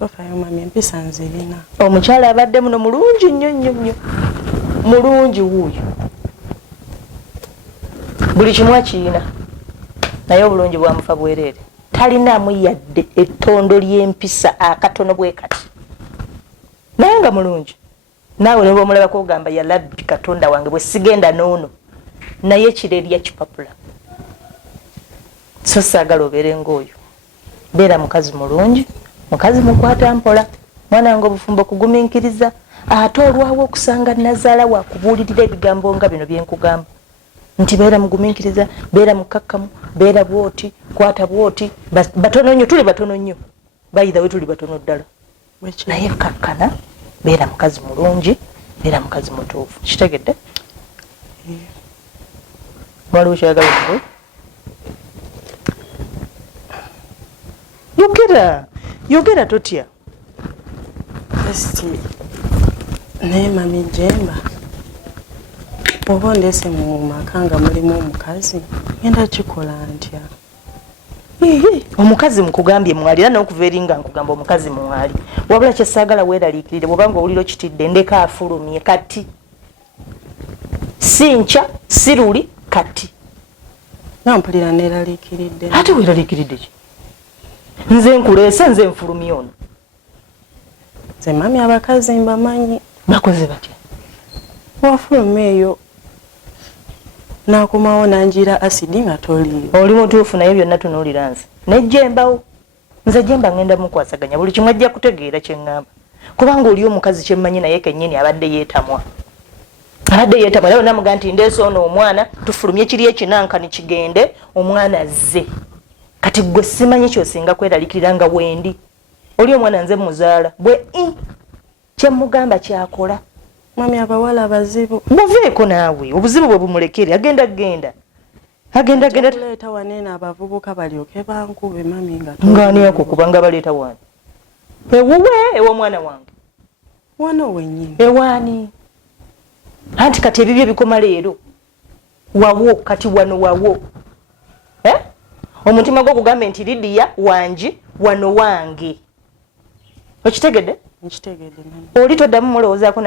Tofayo mami empisa nzirina. Omukyala abadde muno mulungi nnyo. Mulungi wuuyo. Buli kimu akiina. Naye obulungi bwamufa bwereere. Talinaamu yadde ettondo ly'empisa akatono bwe kati. Naye nga mulungi. Naawe ne bw'omulabako ogamba ya labbi Katonda wange bwe sigenda n'ono. Naye kirerya kipapula. So saagala obeere ng'oyo. Beera mukazi mulungi, mukazi mukwata mpola. Mwana wange obufumbo kugumiikiriza. Ate olwawo okusanga nazaala wakubuulirira ebigambo nga bino bye nkugamba. Nti beera mugumiikiriza, beera mukakkamu, beera bwoti, kwata bwoti. Batono nnyo, tuli batono nnyo. Bayithawe tuli batono ddala. Naye kakkana, beera mukazi mulungi, beera mukazi mutuufu. Kitegedde? Waliwo kyagala okukola? Yogera totya. Esti naye mami Jemba oba ndese mu maka nga mulimu omukazi ngenda kikola ntya? Omukazi mukugambye mwali era n'okuva eri nga nkugamba omukazi mwali. Wabula kye saagala weeraliikirire bw'obanga owulira kitidde ndeka afulumye kati. Si nkya, si luli kati. Nampulira neeraliikiridde. Ate weeraliikiridde ki? Nze nkuleese nze nfulumye ono. Nze mami abakazi mbamanyi. Bakoze batya? Wafuluma eyo nakomawo nanjira asidi nga toliyo. Oli mutuufu naye byonna tunuulira nze. Ne Jembawo. Nze Jemba ngenda mukwasaganya buli kimu ajja kutegeera kye ŋŋamba. Kubanga oli omukazi kye mmanyi naye kennyini abadde yeetamwa. Era namuga nti ndeese ono omwana tufulumye kiri ekinankani kigende omwana azze. Kati gwe simanyi ky'osinga kweraliikirira nga wendi. Oli omwana nze muzaala. Bwe kye mugamba kyakola. Mami abawala abazibu. Muveeko naawe. Obuzibu bwe bumulekere. Agenda. Leeta wanene abavubuka balyoke bankube mami nga. Ngani yako kubanga baleeta wani. Ewuwe ew'omwana wange. Wano wennyini. Ewani. Anti kati ebibyo bikoma leero. Wawo kati wano wawo. Omutima gwo kugamba nti Lidia wangi wano wange. Okitegedde? Nkitegedde. Oli toddamu mulowoozaako